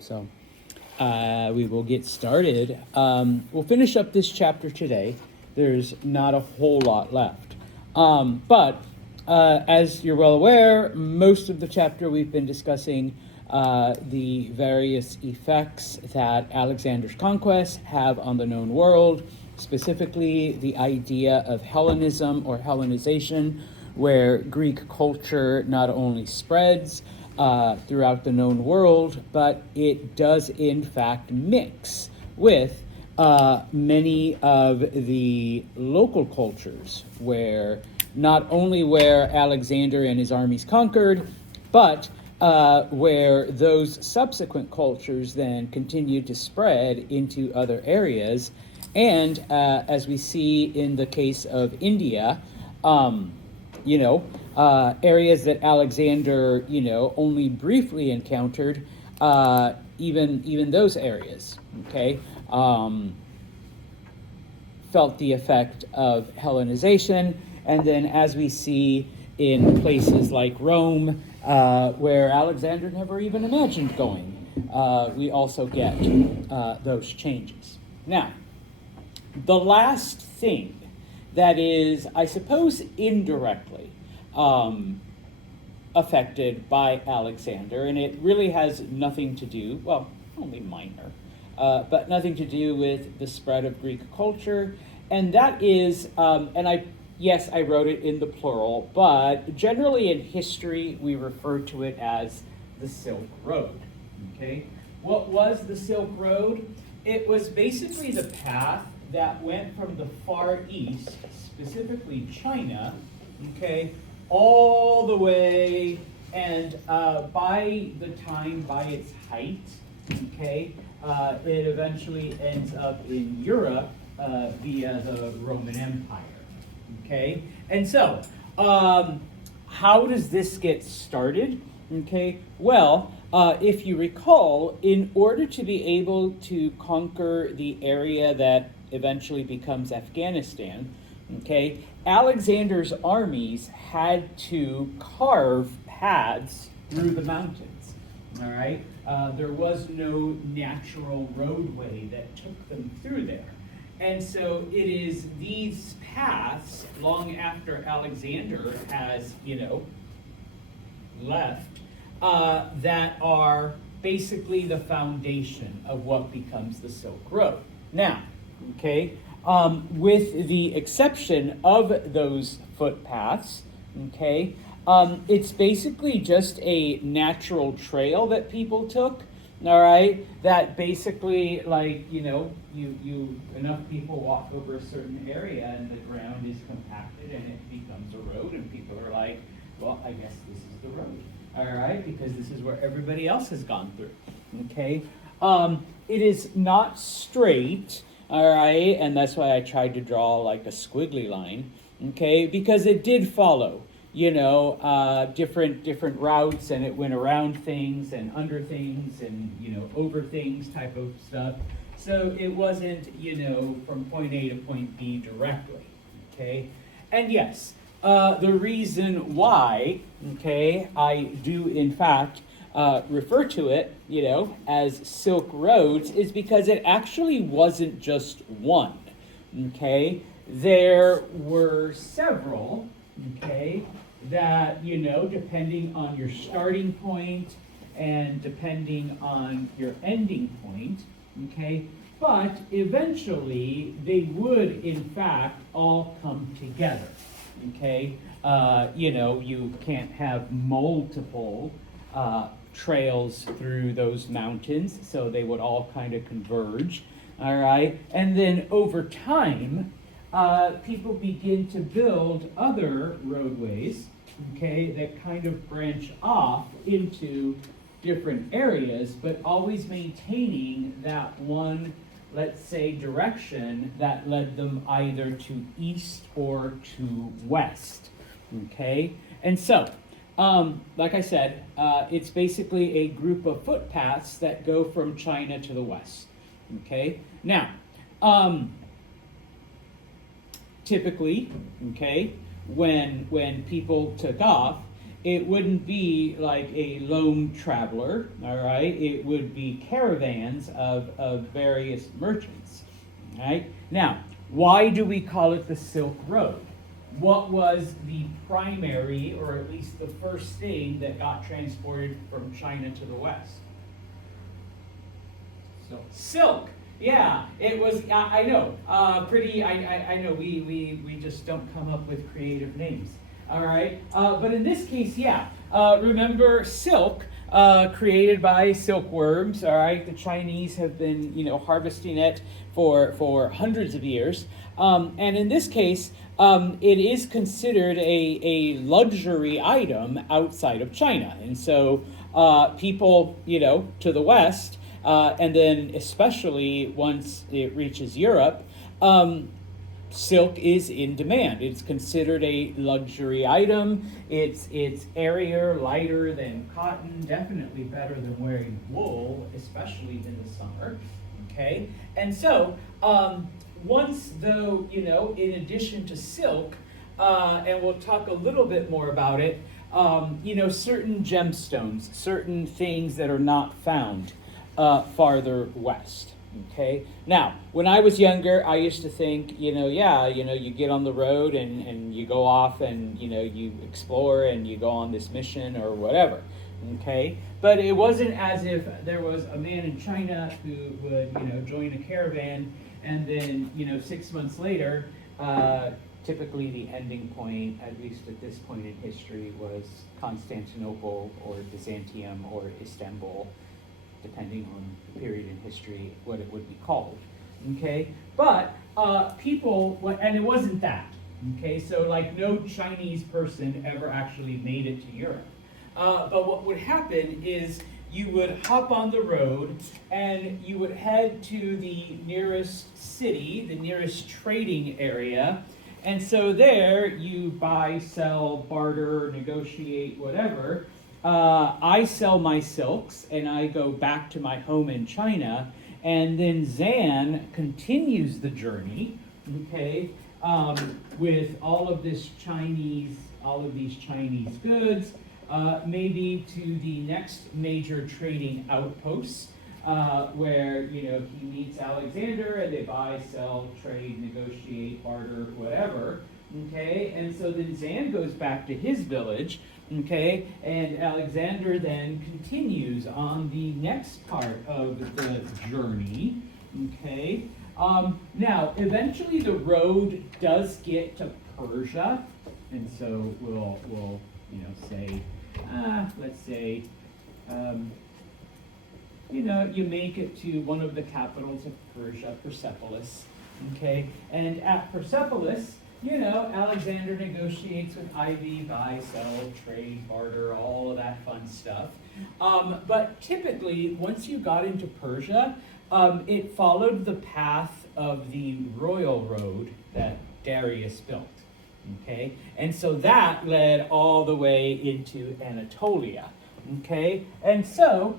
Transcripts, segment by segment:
So we will get started. We'll finish up this chapter today. There's not a whole lot left. But as you're well aware, most of the chapter we've been discussing the various effects that Alexander's conquests have on the known world, specifically the idea of Hellenism or Hellenization, where Greek culture not only spreads throughout the known world, but it does in fact mix with many of the local cultures, where not only where Alexander and his armies conquered, but where those subsequent cultures then continued to spread into other areas. And as we see in the case of India, areas that Alexander, only briefly encountered, even those areas, felt the effect of Hellenization. And then as we see in places like Rome, where Alexander never even imagined going, we also get those changes. Now, the last thing that is, I suppose, indirectly affected by Alexander, and it really has nothing to do, well, only minor, but nothing to do with the spread of Greek culture, and that is, yes, I wrote it in the plural, but generally in history we refer to it as the Silk Road. Okay, what was the Silk Road? It was basically the path that went from the Far East, specifically China, all the way, and by its height, it eventually ends up in Europe via the Roman Empire. And so, how does this get started? Well, if you recall, in order to be able to conquer the area that eventually becomes Afghanistan, Alexander's armies had to carve paths through the mountains. All right, there was no natural roadway that took them through there, and so it is these paths, long after Alexander has, left, that are basically the foundation of what becomes the Silk Road. Now, with the exception of those footpaths, it's basically just a natural trail that people took, all right, that basically, enough people walk over a certain area and the ground is compacted and it becomes a road, and people are like, well, I guess this is the road, all right, because this is where everybody else has gone through, It is not straight, all right, and that's why I tried to draw like a squiggly line, because it did follow, different routes, and it went around things and under things and, over things type of stuff. So it wasn't, from point A to point B directly, And yes, the reason why, I do in fact refer to it, as Silk Roads is because it actually wasn't just one, There were several, that, depending on your starting point and depending on your ending point, but eventually they would, in fact, all come together, You can't have multiple trails through those mountains, so they would all kind of converge, all right? And then over time, people begin to build other roadways, that kind of branch off into different areas, but always maintaining that one, let's say, direction that led them either to east or to west, And so, like I said, it's basically a group of footpaths that go from China to the west, Now, typically, when people took off, it wouldn't be like a lone traveler, all right? It would be caravans of various merchants, all right? Now, why do we call it the Silk Road? What was the primary, or at least the first thing that got transported from China to the West? Silk. Yeah, it was. I know. Pretty. I know. We just don't come up with creative names. All right. But in this case, yeah. Remember silk, created by silkworms. All right. The Chinese have been, harvesting it for hundreds of years. And in this case, it is considered a luxury item outside of China, and so people, to the West. And then especially once it reaches Europe, silk is in demand. It's considered a luxury item. It's airier, lighter than cotton, definitely better than wearing wool, especially in the summer. Okay? And so, once though, in addition to silk, and we'll talk a little bit more about it, certain gemstones, certain things that are not found farther west. Okay. Now, when I was younger, I used to think, you get on the road and you go off and you explore and you go on this mission or whatever. Okay. But it wasn't as if there was a man in China who would join a caravan and then 6 months later, typically the ending point, at least at this point in history, was Constantinople or Byzantium or Istanbul, depending on the period in history, what it would be called. Okay, but people, and it wasn't that. Okay, so like no Chinese person ever actually made it to Europe. But what would happen is you would hop on the road and you would head to the nearest city, the nearest trading area. And so there you buy, sell, barter, negotiate, whatever. I sell my silks and I go back to my home in China, and then Zan continues the journey, okay, with all of these Chinese goods, maybe to the next major trading outpost, where he meets Alexander and they buy, sell, trade, negotiate, barter, whatever. Okay, and so then Zan goes back to his village. Okay, and Alexander then continues on the next part of the journey. Okay, now eventually the road does get to Persia, and so we'll say, let's say, you make it to one of the capitals of Persia, Persepolis. Okay, and at Persepolis, Alexander negotiates with Ivy, buy, sell, trade, barter, all of that fun stuff. But typically, once you got into Persia, it followed the path of the royal road that Darius built. Okay, and so that led all the way into Anatolia. Okay, and so,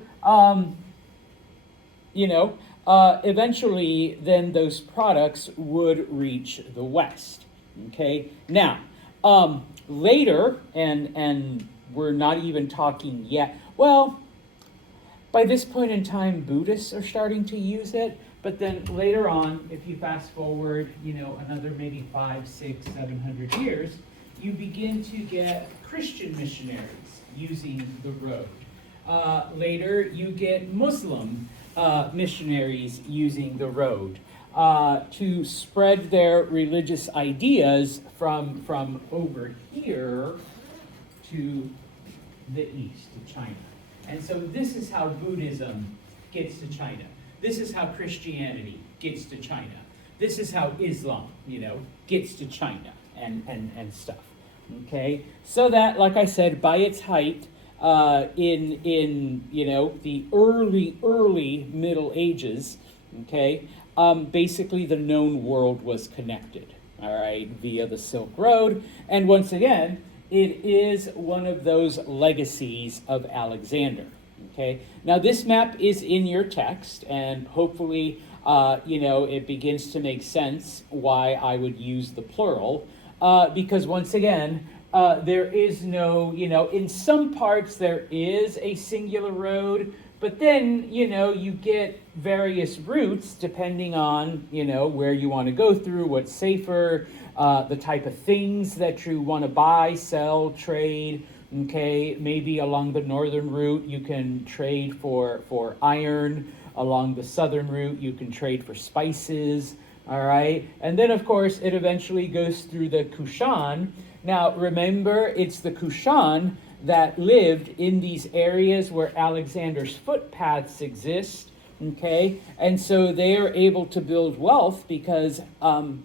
eventually, then those products would reach the West. Okay, now, later, and we're not even talking yet, well, by this point in time, Buddhists are starting to use it, but then later on, if you fast forward, another maybe 500, 600, 700 years, you begin to get Christian missionaries using the road. Later, you get Muslim missionaries using the road. To spread their religious ideas from over here to the east, to China. And so this is how Buddhism gets to China. This is how Christianity gets to China. This is how Islam, gets to China and stuff. Okay? So that, like I said, by its height, in the early Middle Ages, okay, basically the known world was connected, all right, via the Silk Road. And once again, it is one of those legacies of Alexander. Okay, now this map is in your text, and hopefully, it begins to make sense why I would use the plural, because once again, there is no, in some parts there is a singular road, but then, you get various routes depending on, where you want to go through, what's safer, the type of things that you want to buy, sell, trade. Okay, maybe along the northern route you can trade for iron. Along the southern route you can trade for spices. All right, and then of course it eventually goes through the Kushan. Now remember, it's the Kushan that lived in these areas where Alexander's footpaths exist. Okay, and so they are able to build wealth because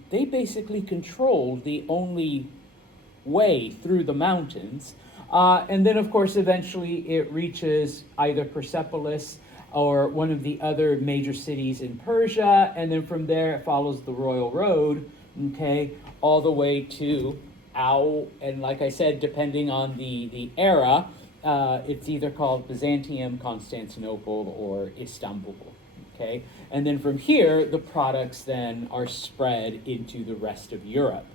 they basically controlled the only way through the mountains. And then, of course, eventually it reaches either Persepolis or one of the other major cities in Persia, and then from there it follows the Royal Road, okay, all the way to Au, and like I said, depending on the era, it's either called Byzantium, Constantinople, or Istanbul, okay? And then from here, the products then are spread into the rest of Europe,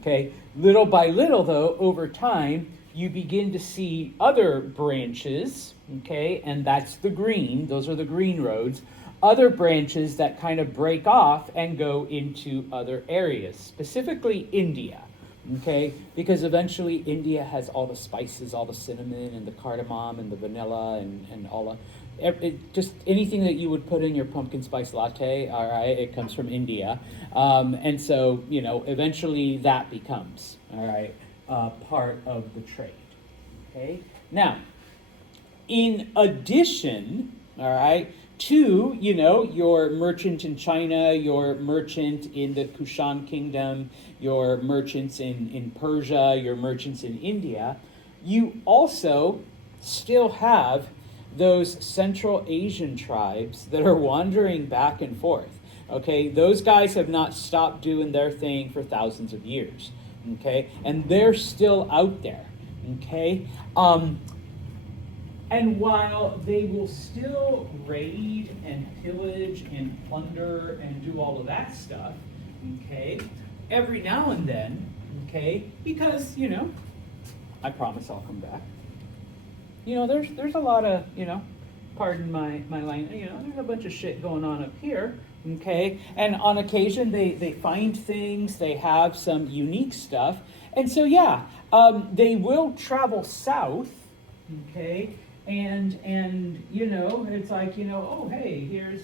okay? Little by little, though, over time, you begin to see other branches, okay, and that's the green, those are the green roads, other branches that kind of break off and go into other areas, specifically India, okay, because eventually India has all the spices, all the cinnamon and the cardamom and the vanilla and all of, just anything that you would put in your pumpkin spice latte, all right, it comes from India, and so, eventually that becomes, all right, part of the trade, okay? Now, in addition, all right, to, your merchant in China, your merchant in the Kushan kingdom, your merchants in Persia, your merchants in India, you also still have those Central Asian tribes that are wandering back and forth, okay? Those guys have not stopped doing their thing for thousands of years. Okay, and they're still out there, okay? And while they will still raid and pillage and plunder and do all of that stuff, okay, every now and then, okay, because, I promise I'll come back. There's a lot of, pardon my language, there's a bunch of shit going on up here. Okay, and on occasion they find things, they have some unique stuff, and so they will travel south, okay, and it's like, oh hey, here's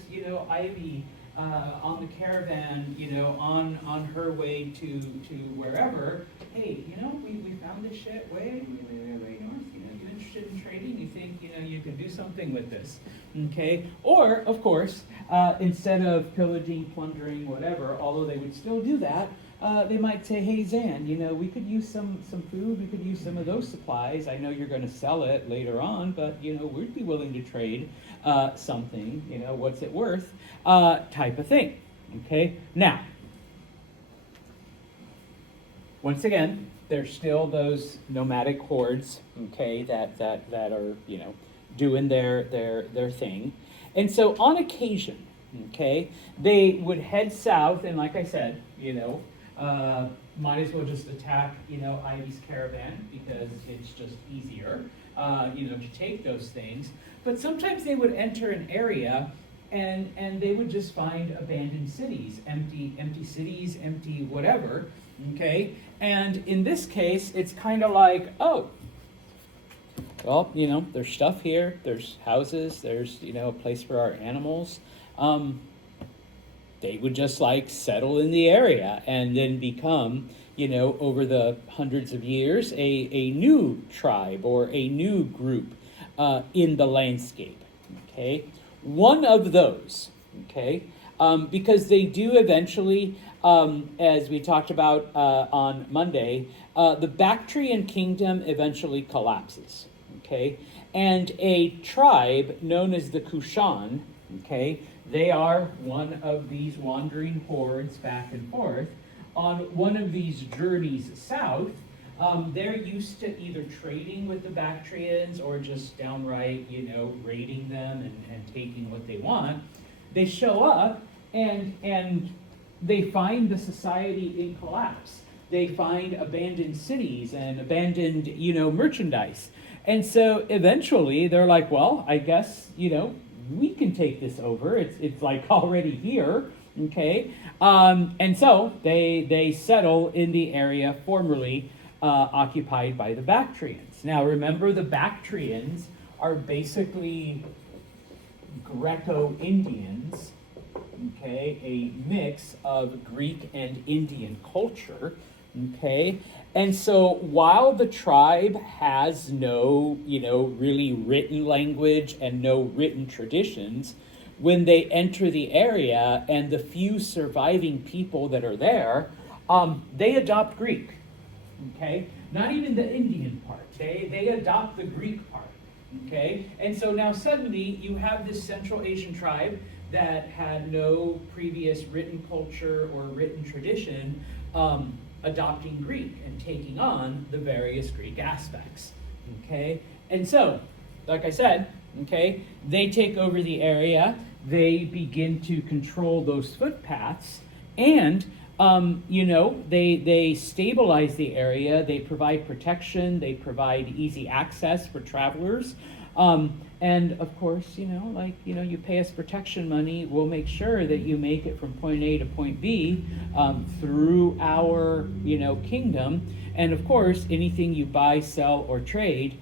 Ivy on the caravan, on her way to wherever. Hey, we found this shit way north. You interested in trading? You think you could do something with this? Okay, or of course, instead of pillaging, plundering, whatever, although they would still do that, they might say, hey Zan, we could use some food, we could use some of those supplies. I know you're going to sell it later on, but we'd be willing to trade something. What's it worth? Type of thing. Okay, now once again, there's still those nomadic hordes, okay, that are doing their thing, and so on occasion, okay, they would head south, and like I said, might as well just attack Ivy's caravan because it's just easier, to take those things. But sometimes they would enter an area and they would just find abandoned cities, empty cities, empty whatever. Okay, and in this case, it's kind of like, oh, well, there's stuff here, there's houses, there's a place for our animals. They would just settle in the area and then become, over the hundreds of years, a new tribe or a new group in the landscape. Okay, one of those. Okay, because they do eventually. As we talked about on Monday, the Bactrian kingdom eventually collapses, okay? And a tribe known as the Kushan, okay, they are one of these wandering hordes back and forth. On one of these journeys south, they're used to either trading with the Bactrians or just downright, raiding them and taking what they want. They show up and they find the society in collapse. they find abandoned cities and abandoned, merchandise. And so eventually they're like, well, I guess, we can take this over. It's like already here, okay? And so they settle in the area formerly occupied by the Bactrians. Now remember, the Bactrians are basically Greco-Indians, okay, a mix of Greek and Indian culture, okay? And so while the tribe has no, really written language and no written traditions, when they enter the area and the few surviving people that are there, they adopt Greek, okay? Not even the Indian part. They adopt the Greek part, okay? And so now suddenly you have this Central Asian tribe that had no previous written culture or written tradition, adopting Greek and taking on the various Greek aspects, okay? And so, like I said, okay, they take over the area, they begin to control those footpaths, and, they stabilize the area, they provide protection, they provide easy access for travelers, and of course, you pay us protection money, we'll make sure that you make it from point A to point B through our, kingdom. And of course, anything you buy, sell, or trade,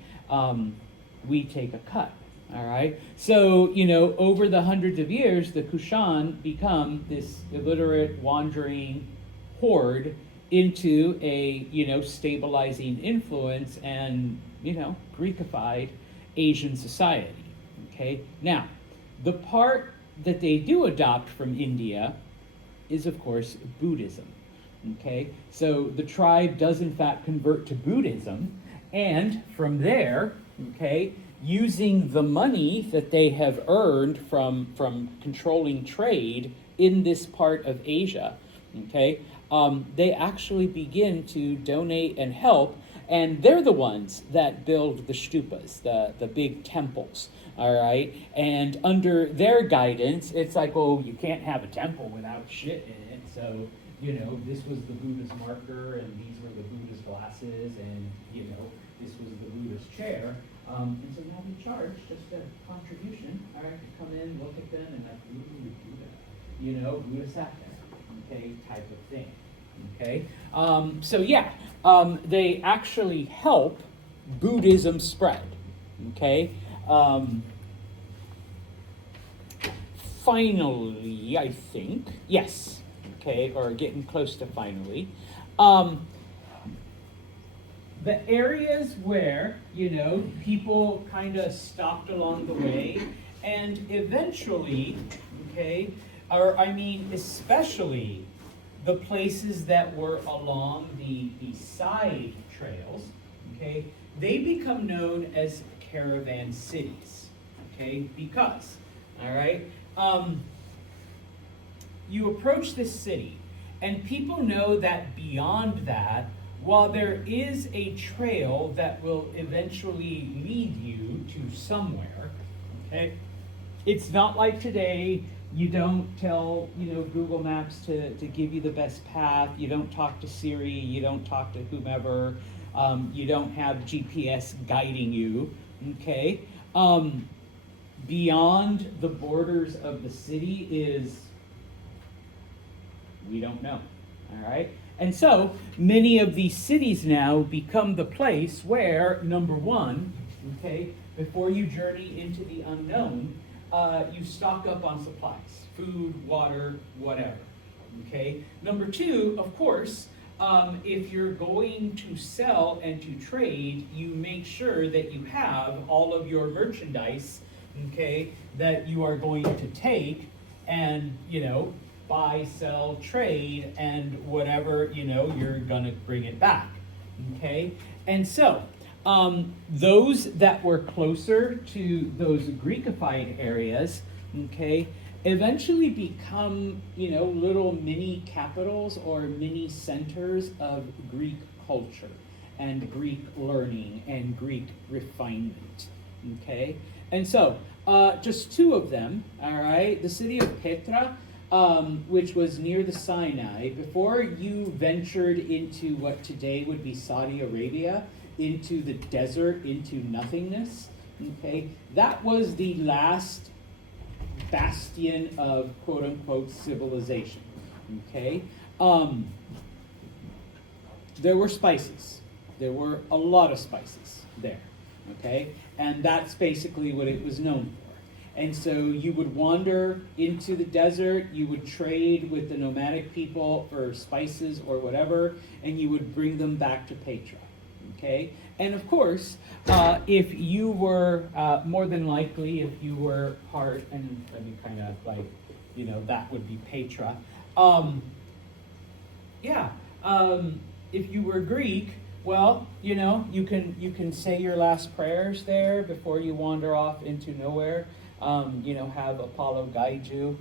we take a cut. All right. So, over the hundreds of years, the Kushan become this illiterate, wandering horde into a, stabilizing influence and, Greekified Asian society, okay? Now, the part that they do adopt from India is, of course, Buddhism, okay? So the tribe does, in fact, convert to Buddhism, and from there, okay, using the money that they have earned from controlling trade in this part of Asia, okay, they actually begin to donate and help. And they're the ones that build the stupas, the big temples, all right? And under their guidance, it's like, oh, you can't have a temple without shit in it. So, this was the Buddha's marker, and these were the Buddha's glasses, and, this was the Buddha's chair. And so now we charge just a contribution, all right, to come in, look at them, and like, ooh, Buddha, Buddha sat there, okay, type of thing. Okay, so yeah, they actually help Buddhism spread. Okay, finally, I think, yes, okay, or getting close to finally, the areas where, people kind of stopped along the way and eventually, okay, especially the places that were along the side trails, okay, they become known as caravan cities, okay, because, all right, you approach this city, and people know that beyond that, while there is a trail that will eventually lead you to somewhere, okay, it's not like today. You don't tell, Google Maps to give you the best path. You don't talk to Siri. You don't talk to whomever. You don't have GPS guiding you, okay? Beyond the borders of the city is, we don't know, all right? And so many of these cities now become the place where, number one, okay, before you journey into the unknown, you stock up on supplies, food, water, whatever, okay? Number two, of course, if you're going to sell and to trade, you make sure that you have all of your merchandise, okay, that you are going to take and, buy, sell, trade, and whatever, you're gonna bring it back, okay? And so, those that were closer to those Greekified areas, okay, eventually become, little mini capitals or mini centers of Greek culture and Greek learning and Greek refinement, okay? And so, just two of them, all right, the city of Petra which was near the Sinai, before you ventured into what today would be Saudi Arabia, into the desert, into nothingness, okay, that was the last bastion of quote-unquote civilization, okay? There were spices. There were a lot of spices there, okay? And that's basically what it was known for. And so you would wander into the desert, you would trade with the nomadic people for spices or whatever, and you would bring them back to Petra, okay? And of course, if you were, more than likely, if you were part, and let me kind of like, that would be Petra. If you were Greek, well, you can say your last prayers there before you wander off into nowhere. Have Apollo guide you.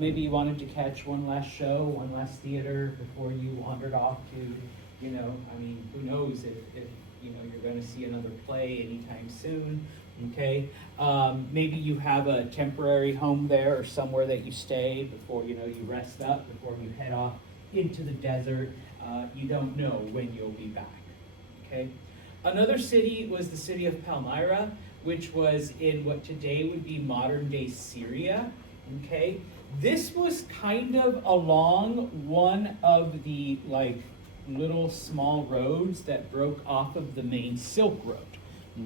Maybe you wanted to catch one last show, one last theater before you wandered off to, who knows if you're going to see another play anytime soon, okay? Maybe you have a temporary home there or somewhere that you stay before, you rest up, before you head off into the desert. You don't know when you'll be back, okay? Another city was the city of Palmyra, which was in what today would be modern-day Syria, okay? This was kind of along one of the, little small roads that broke off of the main Silk Road,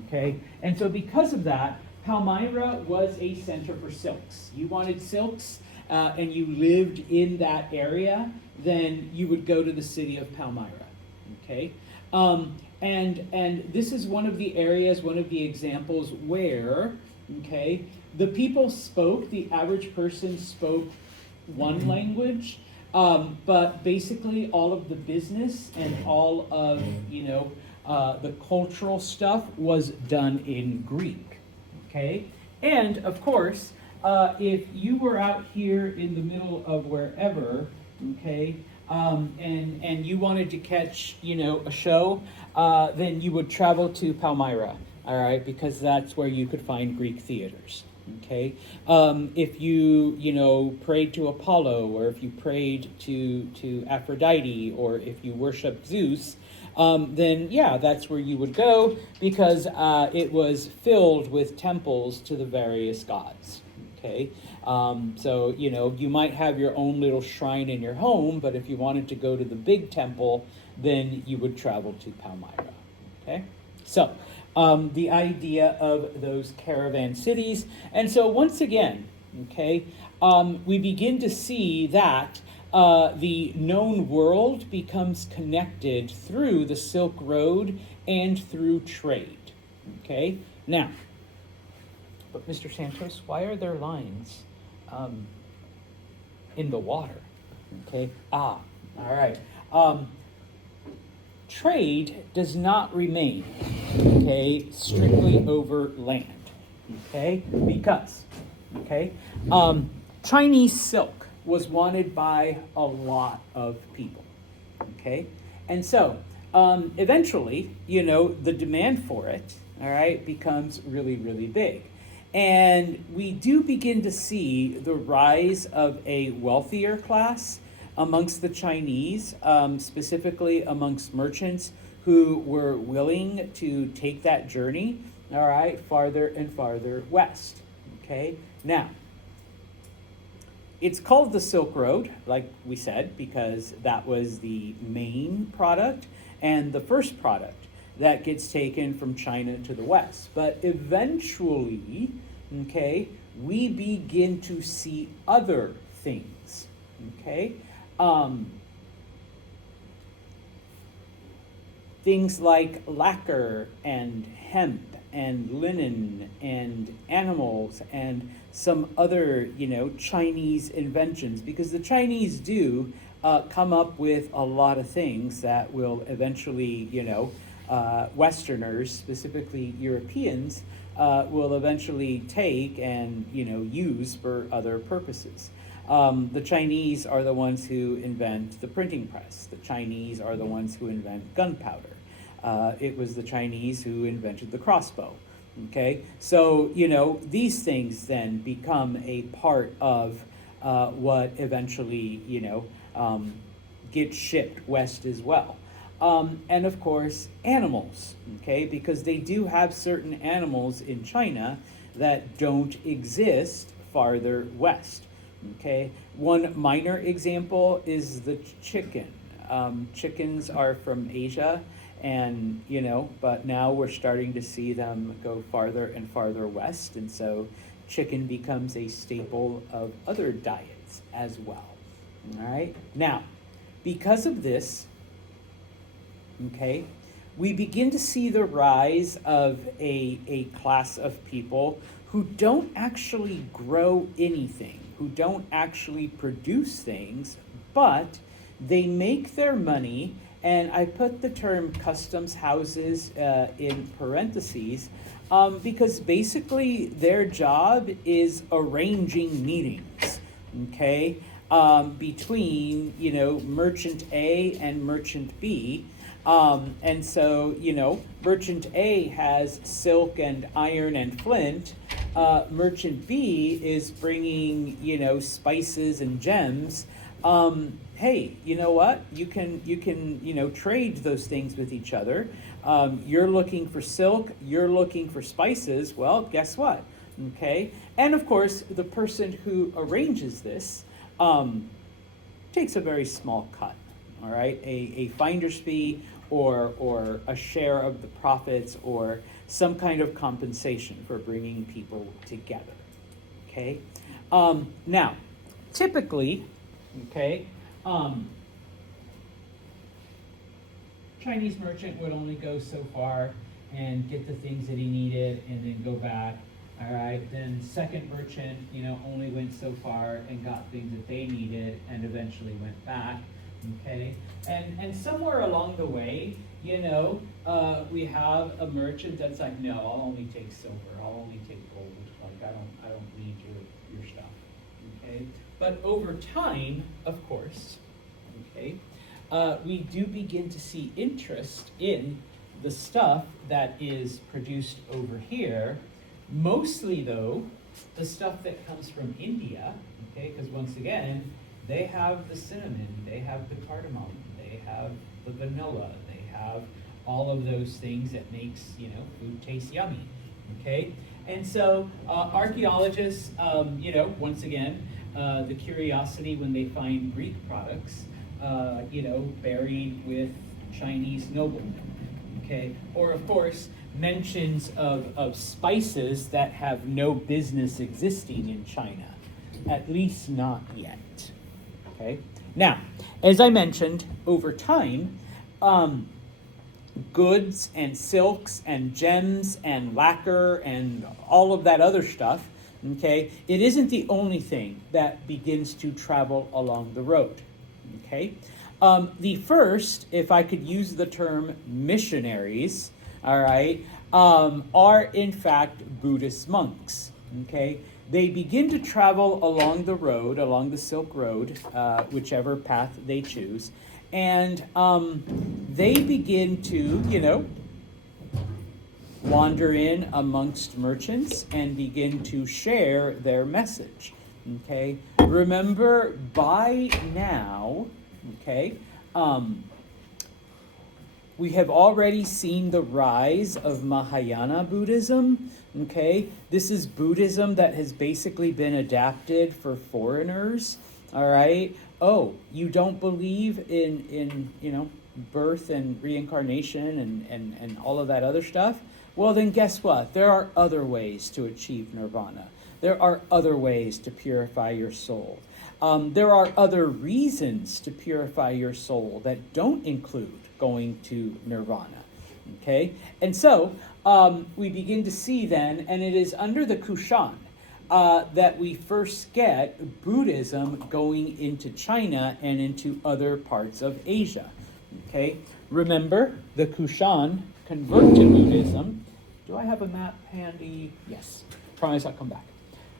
okay? And so because of that, Palmyra was a center for silks. You wanted silks, and you lived in that area, then you would go to the city of Palmyra, okay? And this is one of the areas, one of the examples where, okay, the people spoke, the average person spoke one language, but basically all of the business and all of, the cultural stuff was done in Greek, okay? And of course, if you were out here in the middle of wherever, okay, and you wanted to catch, a show, then you would travel to Palmyra, all right, because that's where you could find Greek theaters, okay? If you, prayed to Apollo, or if you prayed to Aphrodite, or if you worshiped Zeus, then yeah, that's where you would go, because it was filled with temples to the various gods, okay? So, you might have your own little shrine in your home, but if you wanted to go to the big temple, then you would travel to Palmyra, okay? So, the idea of those caravan cities. And so once again, okay, we begin to see that the known world becomes connected through the Silk Road and through trade, okay? Now, but Mr. Santos, why are there lines in the water? Okay, all right. Trade does not remain, okay, strictly over land, okay, because, okay, Chinese silk was wanted by a lot of people, okay, and so eventually, the demand for it, all right, becomes really, really big. And we do begin to see the rise of a wealthier class amongst the Chinese, specifically amongst merchants who were willing to take that journey, all right, farther and farther west, okay? Now, it's called the Silk Road, like we said, because that was the main product and the first product that gets taken from China to the West. But eventually, okay, we begin to see other things, okay? Things like lacquer and hemp and linen and animals and some other, Chinese inventions, because the Chinese do come up with a lot of things that will eventually, Westerners, specifically Europeans, will eventually take and, use for other purposes. The Chinese are the ones who invent the printing press. The Chinese are the ones who invent gunpowder. It was the Chinese who invented the crossbow. Okay, so these things then become a part of what eventually, gets shipped west as well. And of course, animals, okay, because they do have certain animals in China that don't exist farther west, okay. One minor example is the chicken. Chickens are from Asia, and but now we're starting to see them go farther and farther west, and so chicken becomes a staple of other diets as well. All right, now because of this, okay, we begin to see the rise of a class of people who don't actually grow anything, who don't actually produce things, but they make their money, and I put the term customs houses in parentheses, because basically their job is arranging meetings, okay, between, merchant A and merchant B. And so, merchant A has silk and iron and flint. Merchant B is bringing, spices and gems. Hey, you know what? You can trade those things with each other. You're looking for silk, you're looking for spices. Well, guess what? Okay. And of course, the person who arranges this takes a very small cut. All right, a finder's fee or a share of the profits or some kind of compensation for bringing people together. Okay. Now, typically, okay, Chinese merchant would only go so far and get the things that he needed and then go back. All right, then second merchant, only went so far and got things that they needed and eventually went back. Okay, and somewhere along the way, we have a merchant that's like, no, I'll only take silver, I'll only take gold. Like I don't need your stuff. Okay, but over time, of course, okay, we do begin to see interest in the stuff that is produced over here. Mostly, though, the stuff that comes from India, okay, because once again, they have the cinnamon, they have the cardamom, they have the vanilla, they have all of those things that makes, food taste yummy, okay? And so archaeologists, once again, the curiosity when they find Greek products, buried with Chinese noblemen, okay? Or of course, mentions of spices that have no business existing in China, at least not yet. Okay. Now, as I mentioned, over time, goods and silks and gems and lacquer and all of that other stuff, okay, it isn't the only thing that begins to travel along the road. Okay. The first, if I could use the term missionaries, all right, are in fact Buddhist monks. Okay. They begin to travel along the road, along the Silk Road, whichever path they choose, and they begin to, wander in amongst merchants and begin to share their message. Okay, remember by now, okay, we have already seen the rise of Mahayana Buddhism. Okay, this is Buddhism that has basically been adapted for foreigners. All right. Oh, you don't believe in birth and reincarnation and all of that other stuff? Well, then guess what? There are other ways to achieve nirvana. There are other ways to purify your soul. There are other reasons to purify your soul that don't include going to nirvana. Okay, and so we begin to see then, and it is under the Kushan that we first get Buddhism going into China and into other parts of Asia. Okay, remember the Kushan convert to Buddhism. Do I have a map handy? Yes, promise I'll come back.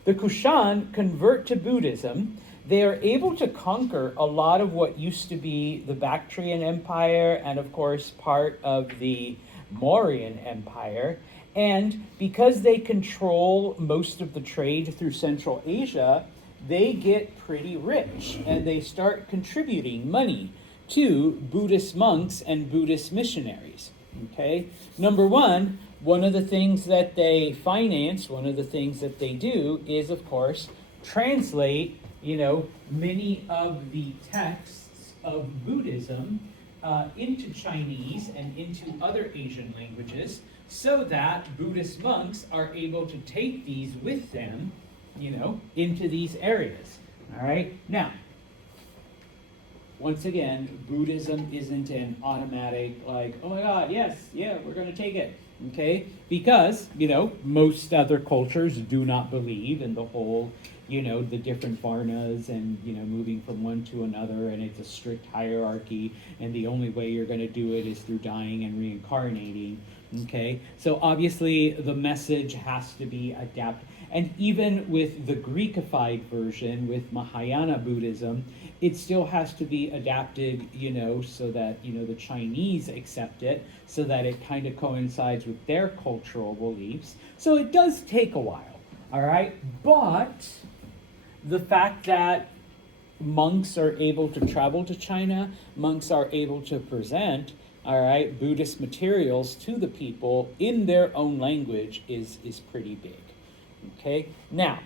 The Kushan convert to Buddhism. They are able to conquer a lot of what used to be the Bactrian Empire and, of course, part of the Mauryan Empire. And because they control most of the trade through Central Asia, they get pretty rich and they start contributing money to Buddhist monks and Buddhist missionaries. Okay? Number one of the things that they finance, one of the things that they do is, of course, translate, many of the texts of Buddhism into Chinese and into other Asian languages so that Buddhist monks are able to take these with them, into these areas. All right? Now, once again, Buddhism isn't an automatic, like, oh my God, yes, yeah, we're going to take it. Okay? Because, most other cultures do not believe in the whole, the different varnas and, moving from one to another, and it's a strict hierarchy, and the only way you're going to do it is through dying and reincarnating. Okay? So obviously the message has to be adapted. And even with the Greekified version, with Mahayana Buddhism, it still has to be adapted, so that, the Chinese accept it, so that it kind of coincides with their cultural beliefs. So it does take a while, all right? But the fact that monks are able to travel to China, monks are able to present, all right, Buddhist materials to the people in their own language is pretty big. Okay, now,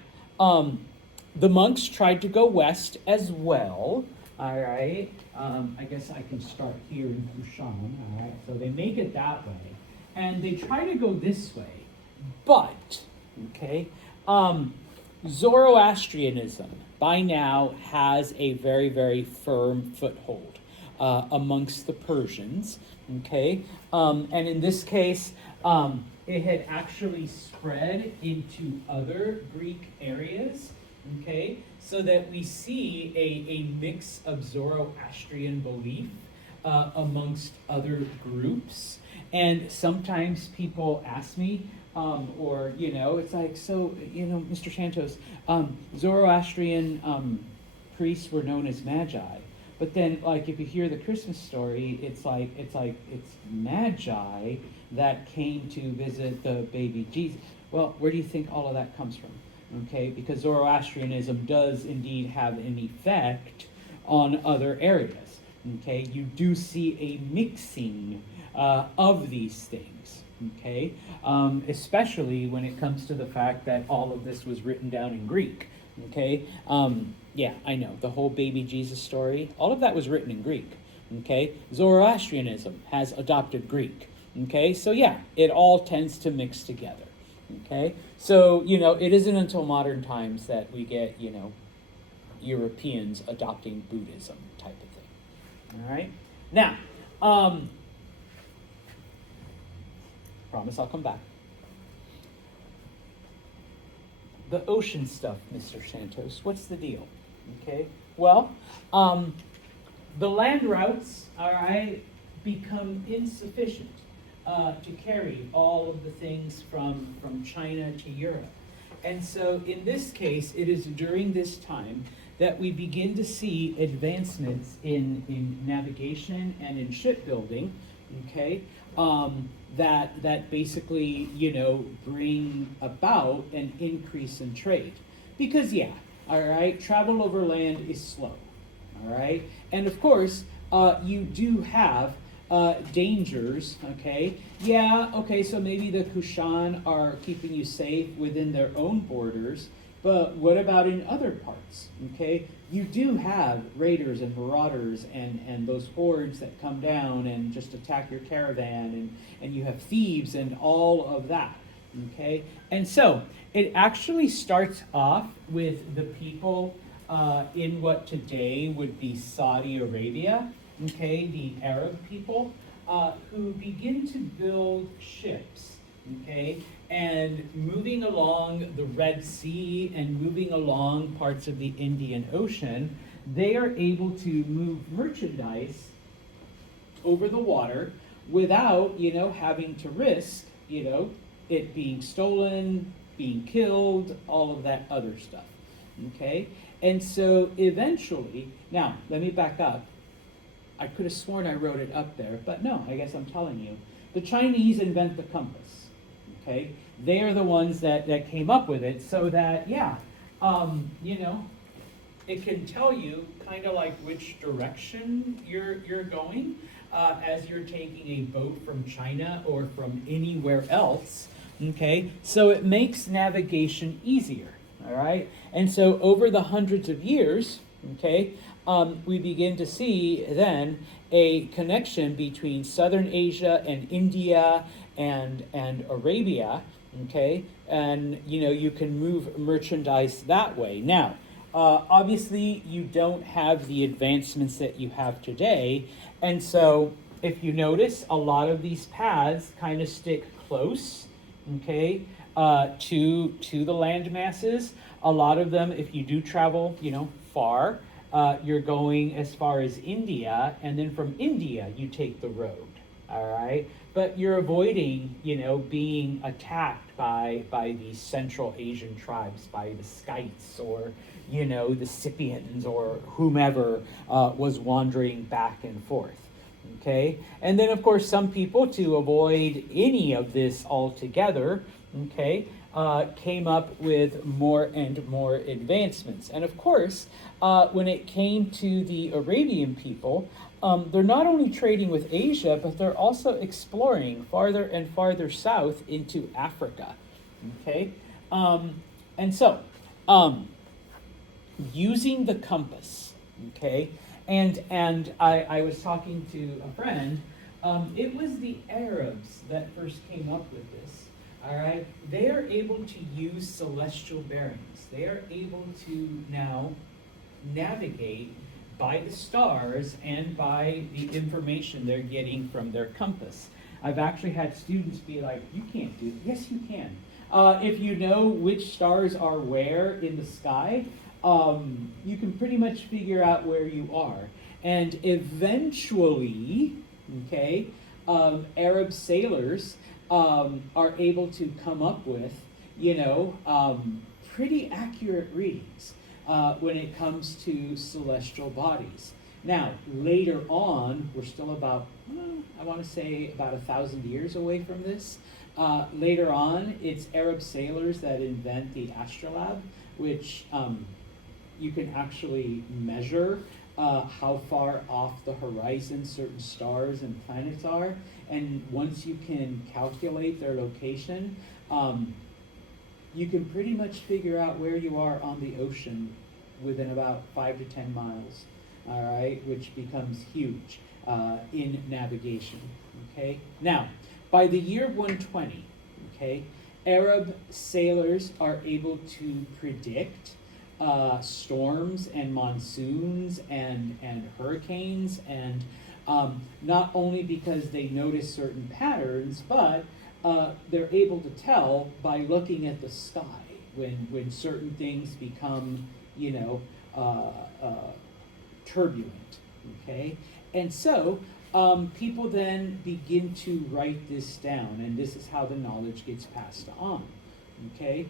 the monks tried to go west as well, all right? I guess I can start here in Fushan, all right? So they make it that way, and they try to go this way, but, okay, Zoroastrianism by now has a very, very firm foothold amongst the Persians, okay? And in this case, it had actually spread into other Greek areas, okay? So that we see a mix of Zoroastrian belief amongst other groups. And sometimes people ask me, it's like, so, Mr. Santos, Zoroastrian priests were known as magi. But then, like, if you hear the Christmas story, it's magi that came to visit the baby Jesus. Well, where do you think all of that comes from? Okay, because Zoroastrianism does indeed have an effect on other areas. Okay, you do see a mixing of these things. Okay, especially when it comes to the fact that all of this was written down in Greek. Okay, yeah, I know, the whole baby Jesus story, all of that was written in Greek. Okay, Zoroastrianism has adopted Greek. Okay, so yeah, it all tends to mix together. Okay, so, it isn't until modern times that we get, Europeans adopting Buddhism type of thing. All right, now, promise I'll come back. The ocean stuff, Mr. Santos, what's the deal? Okay, well, the land routes, all right, become insufficient to carry all of the things from China to Europe. And so in this case, it is during this time that we begin to see advancements in navigation and in shipbuilding, okay, that basically, bring about an increase in trade. Because, yeah, all right, travel over land is slow, all right? And of course, you do have dangers, okay? Yeah, okay, so maybe the Kushan are keeping you safe within their own borders, but what about in other parts, okay? You do have raiders and marauders and those hordes that come down and just attack your caravan, and you have thieves and all of that, okay? And so it actually starts off with the people in what today would be Saudi Arabia, okay, the Arab people, who begin to build ships, okay, and moving along the Red Sea and moving along parts of the Indian Ocean, they are able to move merchandise over the water without, having to risk, it being stolen, being killed, all of that other stuff, okay? And so eventually, now, let me back up. I could have sworn I wrote it up there, but no, I guess I'm telling you. The Chinese invent the compass, okay? They are the ones that came up with it so that, yeah, it can tell you kind of like which direction you're going as you're taking a boat from China or from anywhere else. Okay, so it makes navigation easier. All right, and so over the hundreds of years, okay, we begin to see then a connection between Southern Asia and India and Arabia. Okay, and you can move merchandise that way. Now, obviously, you don't have the advancements that you have today, and so if you notice, a lot of these paths kind of stick close, okay, to the land masses. A lot of them, if you do travel, far, you're going as far as India, and then from India you take the road. All right, but you're avoiding, being attacked by these Central Asian tribes, by the Scythes or the Scythians or whomever was wandering back and forth. Okay, and then of course some people, to avoid any of this altogether, okay, came up with more and more advancements. And of course, when it came to the Arabian people, they're not only trading with Asia, but they're also exploring farther and farther south into Africa. Okay, and so using the compass, okay, and I was talking to a friend. It was the Arabs that first came up with this. All right, they are able to use celestial bearings. They are able to now navigate by the stars and by the information they're getting from their compass. I've actually had students be like, "You can't do it." Yes, you can. If you know which stars are where in the sky, you can pretty much figure out where you are. And eventually, okay, Arab sailors are able to come up with, pretty accurate readings when it comes to celestial bodies. Now, later on, we're still about, I want to say about 1,000 years away from this. Later on, it's Arab sailors that invent the astrolabe, which you can actually measure how far off the horizon certain stars and planets are. And once you can calculate their location, you can pretty much figure out where you are on the ocean within about 5 to 10 miles, all right, which becomes huge in navigation, okay? Now, by the year 120, okay, Arab sailors are able to predict storms and monsoons and hurricanes, and not only because they notice certain patterns, but they're able to tell by looking at the sky when certain things become, turbulent, okay? And so people then begin to write this down, and this is how the knowledge gets passed on, okay?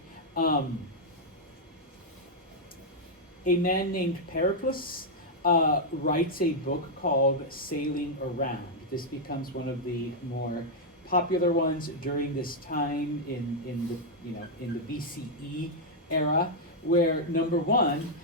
A man named Pericles writes a book called Sailing Around. This becomes one of the more popular ones during this time in the BCE era, where number one,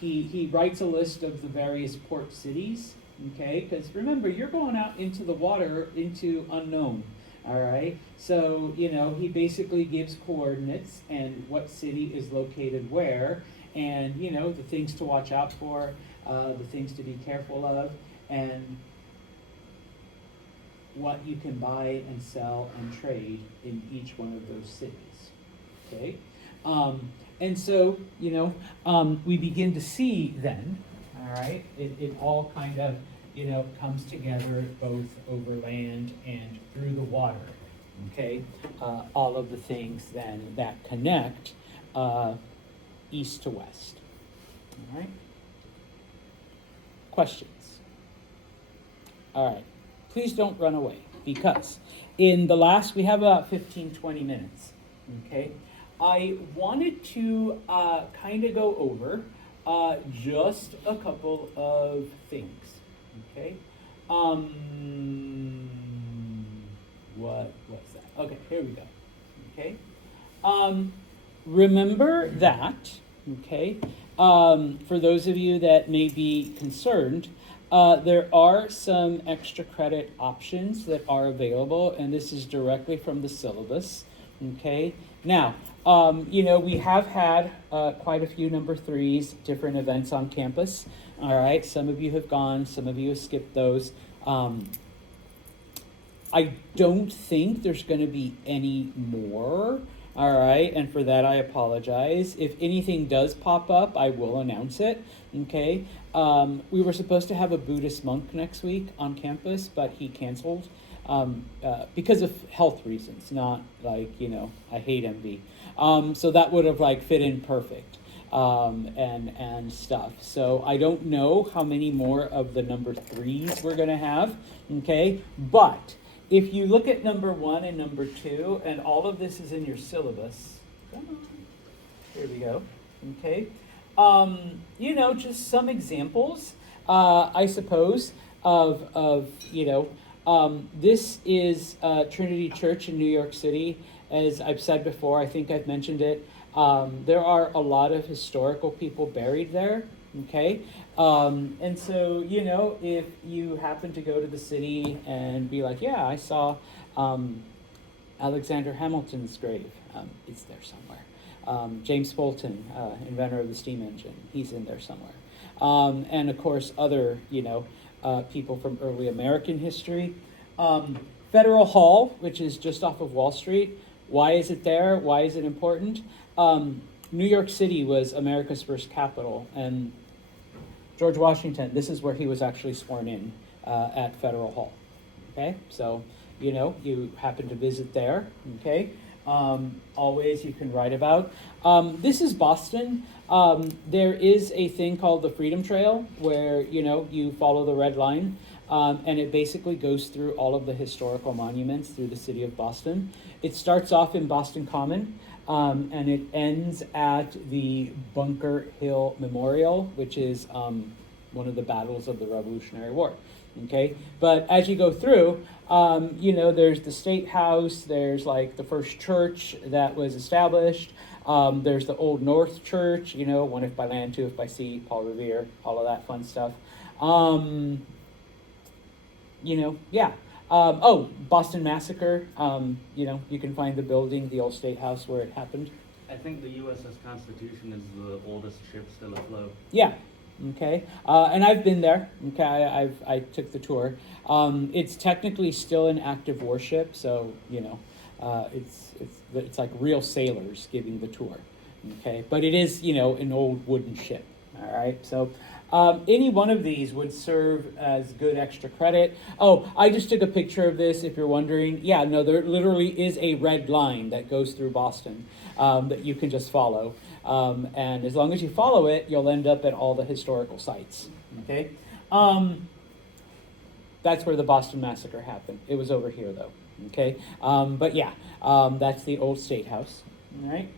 he writes a list of the various port cities. Okay, because remember, you're going out into the water, into unknown. All right, so he basically gives coordinates and what city is located where, and the things to watch out for, the things to be careful of, and what you can buy and sell and trade in each one of those cities. Okay, and so we begin to see then. All right, it all kind of comes together both over land and through the water. Okay, all of the things then that connect east to west. All right. Questions? All right. Please don't run away, because in the last, we have about 15-20 minutes. Okay. I wanted to kind of go over just a couple of things. Okay. What was that? Okay, here we go. Okay. Remember that, okay, for those of you that may be concerned, there are some extra credit options that are available, and this is directly from the syllabus. Okay. Now, we have had quite a few number threes, different events on campus. All right. Some of you have gone, some of you have skipped those. I don't think there's going to be any more. All right, and for that I apologize. If anything does pop up, I will announce it. Okay. We were supposed to have a Buddhist monk next week on campus, but he canceled because of health reasons, not like, I hate MB. So that would have fit in perfect and stuff. So I don't know how many more of the number threes we're going to have. Okay, but if you look at number 1 and number 2, and all of this is in your syllabus, come on, here we go, okay, just some examples, I suppose, of this is Trinity Church in New York City. As I've said before, I think I've mentioned it, there are a lot of historical people buried there, okay? And so, if you happen to go to the city and be like, yeah, I saw Alexander Hamilton's grave, it's there somewhere. James Fulton, inventor of the steam engine, he's in there somewhere. And of course, other, people from early American history. Federal Hall, which is just off of Wall Street. Why is it there? Why is it important? New York City was America's first capital, and George Washington, this is where he was actually sworn in at Federal Hall. Okay, so you happen to visit there. Okay, always you can write about. This is Boston. There is a thing called the Freedom Trail where you follow the red line, and it basically goes through all of the historical monuments through the city of Boston. It starts off in Boston Common. And it ends at the Bunker Hill Memorial, which is one of the battles of the Revolutionary War. Okay, but as you go through, there's the State House, there's the first church that was established, there's the Old North Church, one if by land, two if by sea, Paul Revere, all of that fun stuff. Boston Massacre. You can find the building, the old State House where it happened. I think the USS Constitution is the oldest ship still afloat. Yeah. Okay. And I've been there. Okay. I took the tour. It's technically still an active warship, so it's like real sailors giving the tour. Okay. But it is an old wooden ship. All right. So. Any one of these would serve as good extra credit. Oh, I just took a picture of this if you're wondering. Yeah, no, there literally is a red line that goes through Boston that you can just follow. And as long as you follow it, you'll end up at all the historical sites. Okay? That's where the Boston Massacre happened. It was over here, though. Okay? But yeah, that's the old State House. All right?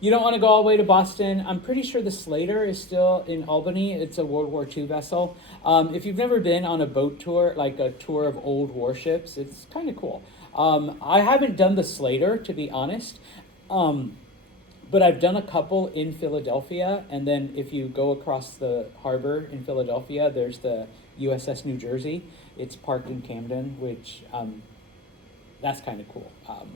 You don't want to go all the way to Boston. I'm pretty sure the Slater is still in Albany. It's a World War II vessel. If you've never been on a boat tour, like a tour of old warships, it's kind of cool. I haven't done the Slater, to be honest, but I've done a couple in Philadelphia. And then if you go across the harbor in Philadelphia, there's the USS New Jersey. It's parked in Camden, which that's kind of cool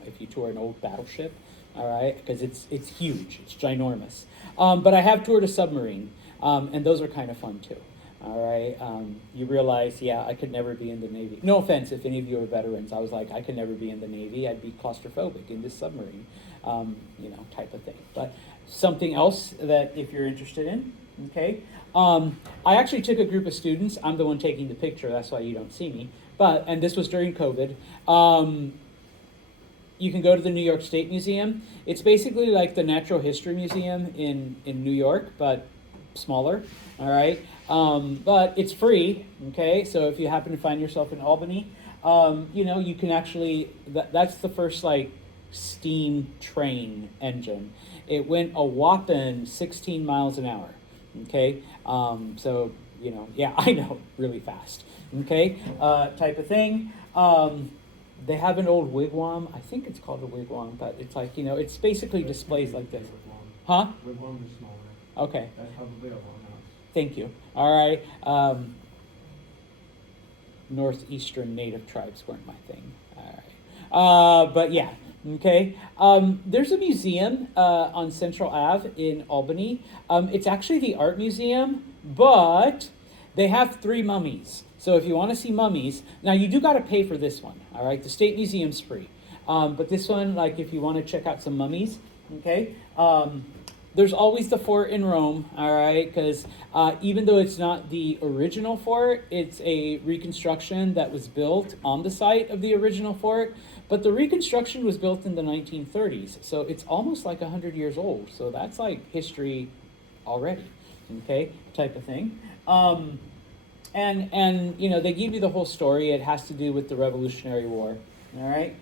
if you tour an old battleship. All right, because it's huge, it's ginormous. But I have toured a submarine, and those are kind of fun too. All right, you realize, yeah, I could never be in the Navy. No offense if any of you are veterans. I was like, I could never be in the Navy. I'd be claustrophobic in this submarine, type of thing. But something else that if you're interested in, okay. I actually took a group of students. I'm the one taking the picture. That's why you don't see me. And this was during COVID. You can go to the New York State Museum. It's basically like the Natural History Museum in New York, but smaller, all right? But it's free, okay? So if you happen to find yourself in Albany, you can actually, that's the first, steam train engine. It went a whopping 16 miles an hour, okay? So, yeah, I know, really fast, okay? Type of thing. They have an old wigwam. I think it's called a wigwam, but it's it's basically displays like this. Huh? Wigwam is smaller. Okay. That's probably a long house. Thank you. All right. Northeastern native tribes weren't my thing. All right. But yeah. Okay. There's a museum on Central Ave in Albany. It's actually the art museum, but they have 3 mummies. So if you want to see mummies, now you do got to pay for this one. All right. The State Museum's free. But this one, like if you want to check out some mummies, okay. There's always the fort in Rome, all right, because even though it's not the original fort, it's a reconstruction that was built on the site of the original fort. But the reconstruction was built in the 1930s, so it's almost like 100 years old. So that's like history already, okay, type of thing. And you know, they give you the whole story. It has to do with the Revolutionary War, all right.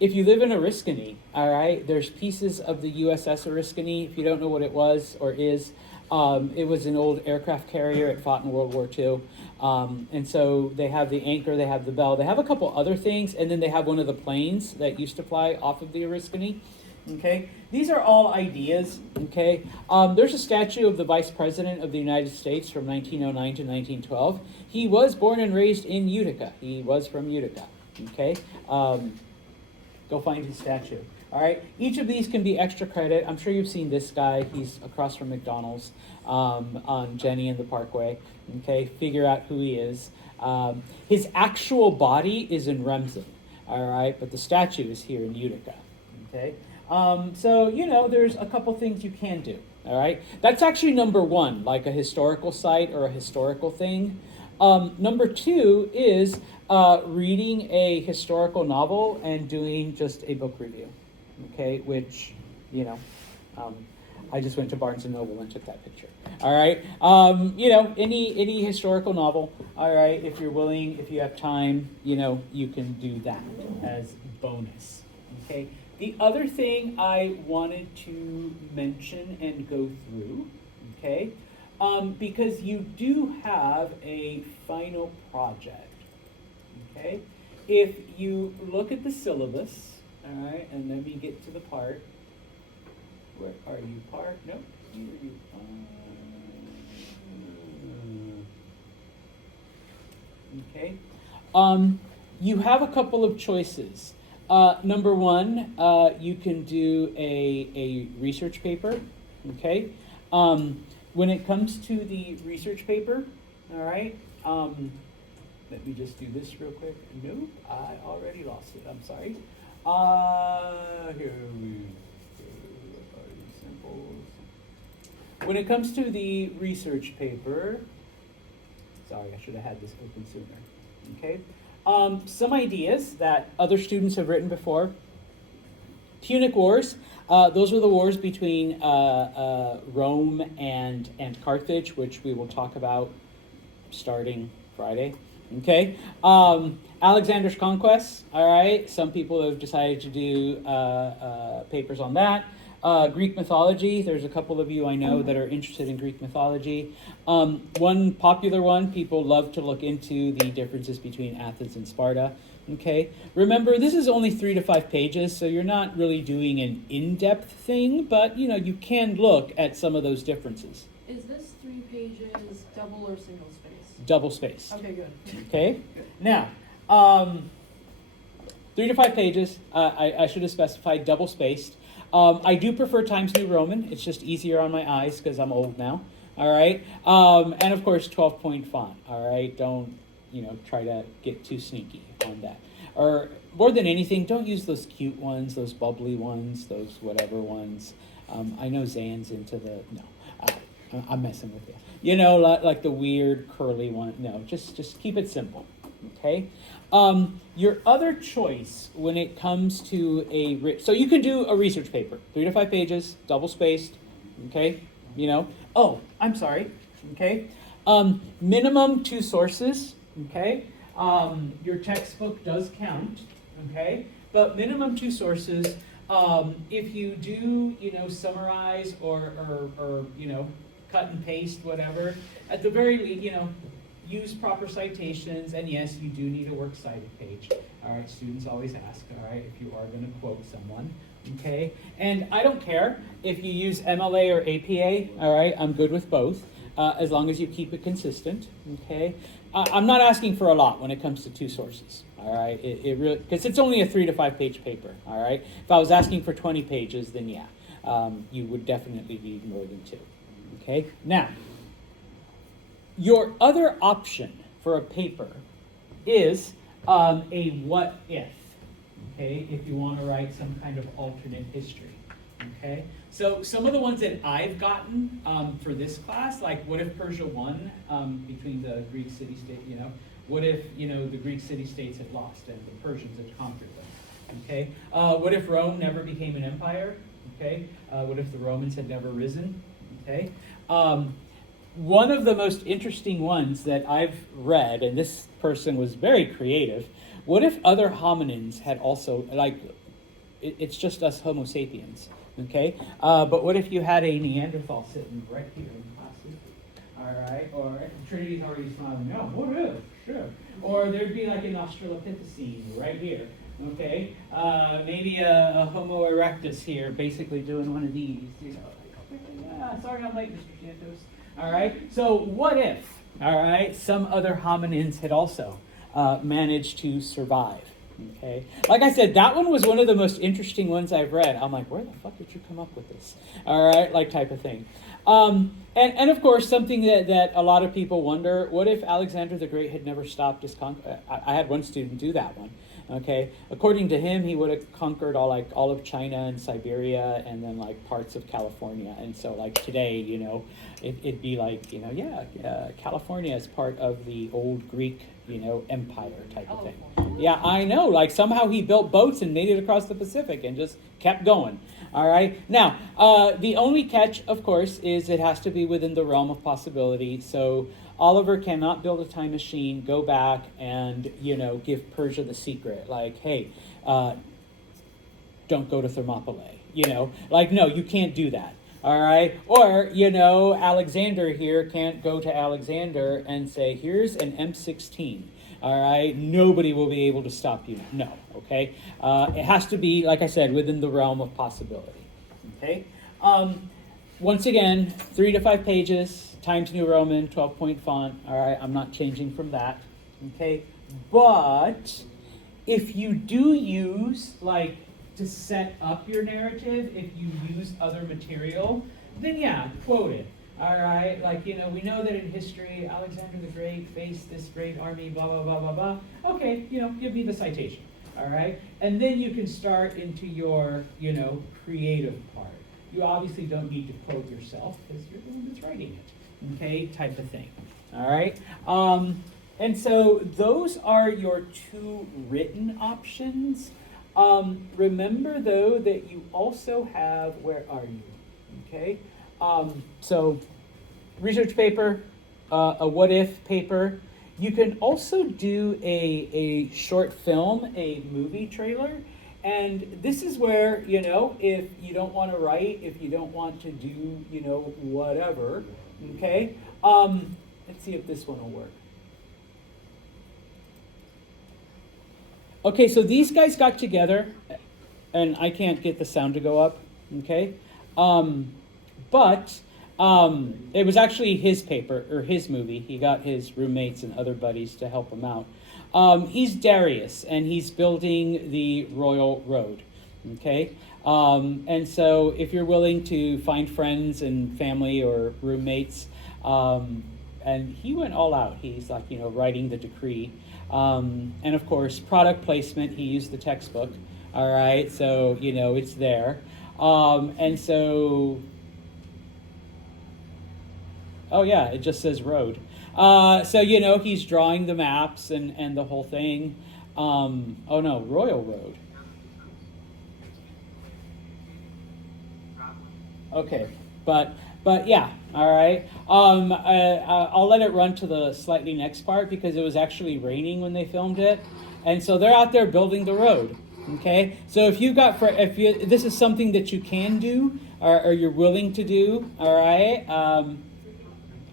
If you live in Oriskany, all right, there's pieces of the USS Oriskany. If you don't know what it was or is, it was an old aircraft carrier. It fought in World War II. And so they have the anchor, they have the bell, they have a couple other things, and then they have one of the planes that used to fly off of the Oriskany. Okay, these are all ideas. Okay, there's a statue of the Vice President of the United States from 1909 to 1912. He was born and raised in Utica. He was from Utica. Okay. Go find his statue. All right. Each of these can be extra credit. I'm sure you've seen this guy. He's across from McDonald's on Jenny and the Parkway. Okay. Figure out who he is. His actual body is in Remsen. All right. But the statue is here in Utica. Okay. So, you know, there's a couple things you can do. All right. That's actually number 1, like a historical site or a historical thing. Number 2 is reading a historical novel and doing just a book review, okay, which, you know, I just went to Barnes & Noble and took that picture, all right? You know, any historical novel, all right, if you're willing, if you have time, you know, you can do that as bonus, okay? The other thing I wanted to mention and go through, okay, because you do have a final project. Okay, if you look at the syllabus, all right, and let me get to the part. Where are you, part? Nope, here you are. Okay, you have a couple of choices. Number 1, you can do a research paper. Okay, when it comes to the research paper, all right. Let me just do this real quick. Nope, I already lost it. I'm sorry. Here we go. Simple. When it comes to the research paper, sorry, I should have had this open sooner. Okay. Some ideas that other students have written before. Punic Wars. Those were the wars between Rome and Carthage, which we will talk about starting Friday. Okay, Alexander's Conquest, all right, some people have decided to do papers on that. Greek mythology, there's a couple of you I know that are interested in Greek mythology. One popular one, people love to look into the differences between Athens and Sparta. Okay, remember this is only 3 to 5 pages, so you're not really doing an in-depth thing, but you know, you can look at some of those differences. Is this 3 pages double or single space? Double spaced. Okay, good. Okay, now, 3 to 5 pages. I should have specified double spaced. I do prefer Times New Roman. It's just easier on my eyes because I'm old now. All right, and of course 12-point font. All right, don't try to get too sneaky on that. Or more than anything, don't use those cute ones, those bubbly ones, those whatever ones. I know Zan's into the I'm messing with you. You know, like the weird curly one. No, just keep it simple. Okay. Your other choice when it comes to so you can do a research paper, 3 to 5 pages, double spaced. Okay. Oh, I'm sorry. Okay. Minimum 2 sources. Okay. Your textbook does count. Okay. But minimum 2 sources. If you do, summarize or cut and paste, whatever, at the very least, use proper citations, and yes, you do need a works cited page. All right, students always ask, all right, if you are going to quote someone, okay? And I don't care if you use MLA or APA, all right, I'm good with both, as long as you keep it consistent, okay? I'm not asking for a lot when it comes to 2 sources, all right? It really, because it's only a 3 to 5 page paper, all right? If I was asking for 20 pages, then yeah, you would definitely need more than 2, okay? Now, your other option for a paper is a what if, okay, if you want to write some kind of alternate history, okay? So some of the ones that I've gotten for this class, like what if Persia won between the Greek city-state, what if, the Greek city-states had lost and the Persians had conquered them, okay? What if Rome never became an empire, okay? What if the Romans had never risen, okay? One of the most interesting ones that I've read, and this person was very creative, what if other hominins had also, it's just us Homo sapiens, okay? But what if you had a Neanderthal sitting right here in class? All right, or Trinity's already smiling, no, what if, sure. Or there'd be like an Australopithecine right here, okay? Maybe a Homo erectus here, basically doing one of these, sorry I'm late, Mr. Santos. All right, so what if, all right, some other hominins had also managed to survive, okay? Like I said, that one was one of the most interesting ones I've read. I'm like, where the fuck did you come up with this? All right, like type of thing. And of course, something that a lot of people wonder, what if Alexander the Great had never stopped his conquest? I had one student do that one. Okay, according to him, he would have conquered all of China and Siberia, and then like parts of California. And so, like today, it'd be like, California is part of the old Greek, empire type of thing. Yeah, I know. Like somehow he built boats and made it across the Pacific and just kept going. All right. Now, the only catch, of course, is it has to be within the realm of possibility. So Oliver cannot build a time machine, go back and, give Persia the secret. Like, hey, don't go to Thermopylae. No, you can't do that. All right. Or, Alexander here can't go to Alexander and say, here's an M16. All right. Nobody will be able to stop you. No. Okay. It has to be, like I said, within the realm of possibility. Okay. Once again, 3 to 5 pages. Times New Roman, 12-point font. All right, I'm not changing from that. Okay, but if you do use, to set up your narrative, if you use other material, then yeah, quote it. All right, we know that in history, Alexander the Great faced this great army, blah, blah, blah, blah, blah. Okay, give me the citation. All right, and then you can start into your, creative part. You obviously don't need to quote yourself because you're the one that's writing it. Okay, type of thing. All right. And so those are your 2 written options. Remember, though, that you also have, where are you? Okay. So research paper, a what if paper. You can also do a short film, a movie trailer. And this is where, if you don't want to write, if you don't want to do, whatever, okay? Let's see if this one will work. Okay, so these guys got together, and I can't get the sound to go up, okay? But it was actually his paper, or his movie. He got his roommates and other buddies to help him out. He's Darius, and he's building the Royal Road, okay? And so if you're willing to find friends and family or roommates, and he went all out. He's writing the decree. And of course, product placement, he used the textbook, all right? So, it's there. And so, oh yeah, it just says road. So, he's drawing the maps and the whole thing. Oh no, Royal Road. Okay, but yeah, all right. I'll let it run to the slightly next part because it was actually raining when they filmed it. And so they're out there building the road. Okay, so if this is something that you can do or you're willing to do, all right,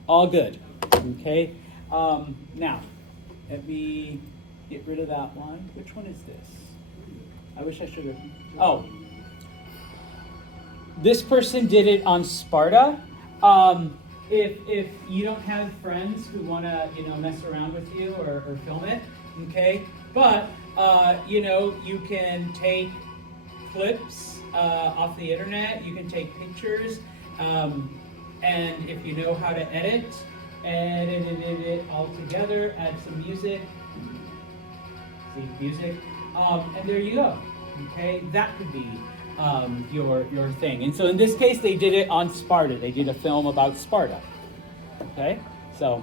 all good. Okay, Now, let me get rid of that one. Which one is this? I wish I should have. Oh, this person did it on Sparta. If you don't have friends who want to mess around with you or film it, okay, but you can take clips off the internet. You can take pictures, and if you know how to edit it all together, add some music. See music, and there you go. Okay, that could be your thing. And so in this case, they did it on Sparta. They did a film about Sparta. Okay, so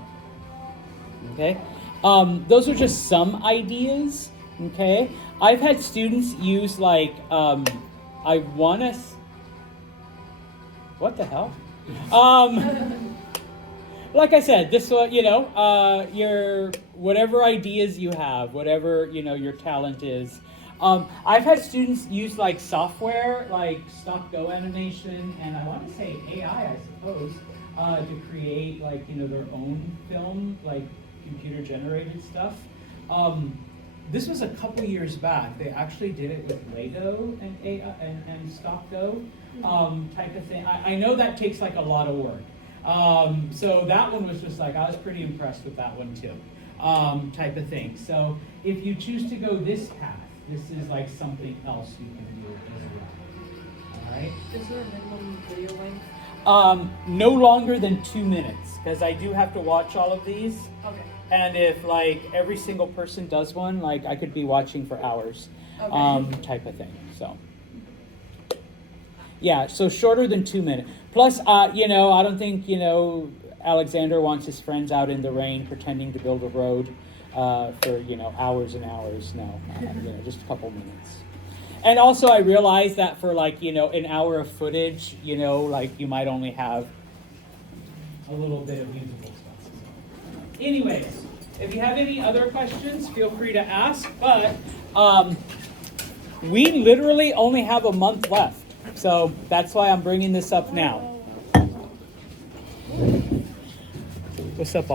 those are just some ideas. Okay, I've had students use like what the hell? Like I said, this one, your whatever ideas you have, whatever your talent is. I've had students use like software, like Stop Go animation, and I want to say AI, I suppose, to create like their own film, like computer generated stuff. This was a couple years back. They actually did it with Lego and AI and Stop Go type of thing. I know that takes like a lot of work. So that one was just like, I was pretty impressed with that one too, type of thing. So if you choose to go this path, this is like something else you can do as well. All right? Is there a minimum video length? No longer than 2 minutes, because I do have to watch all of these. Okay. And if like every single person does one, like I could be watching for hours, type of thing. So yeah, so shorter than 2 minutes. Plus, I don't think Alexander wants his friends out in the rain pretending to build a road for hours and hours. No, just a couple minutes. And also, I realize that for like an hour of footage, like you might only have a little bit of usable stuff. Anyways, if you have any other questions, feel free to ask. But we literally only have a month left, so that's why I'm bringing this up now. What's up,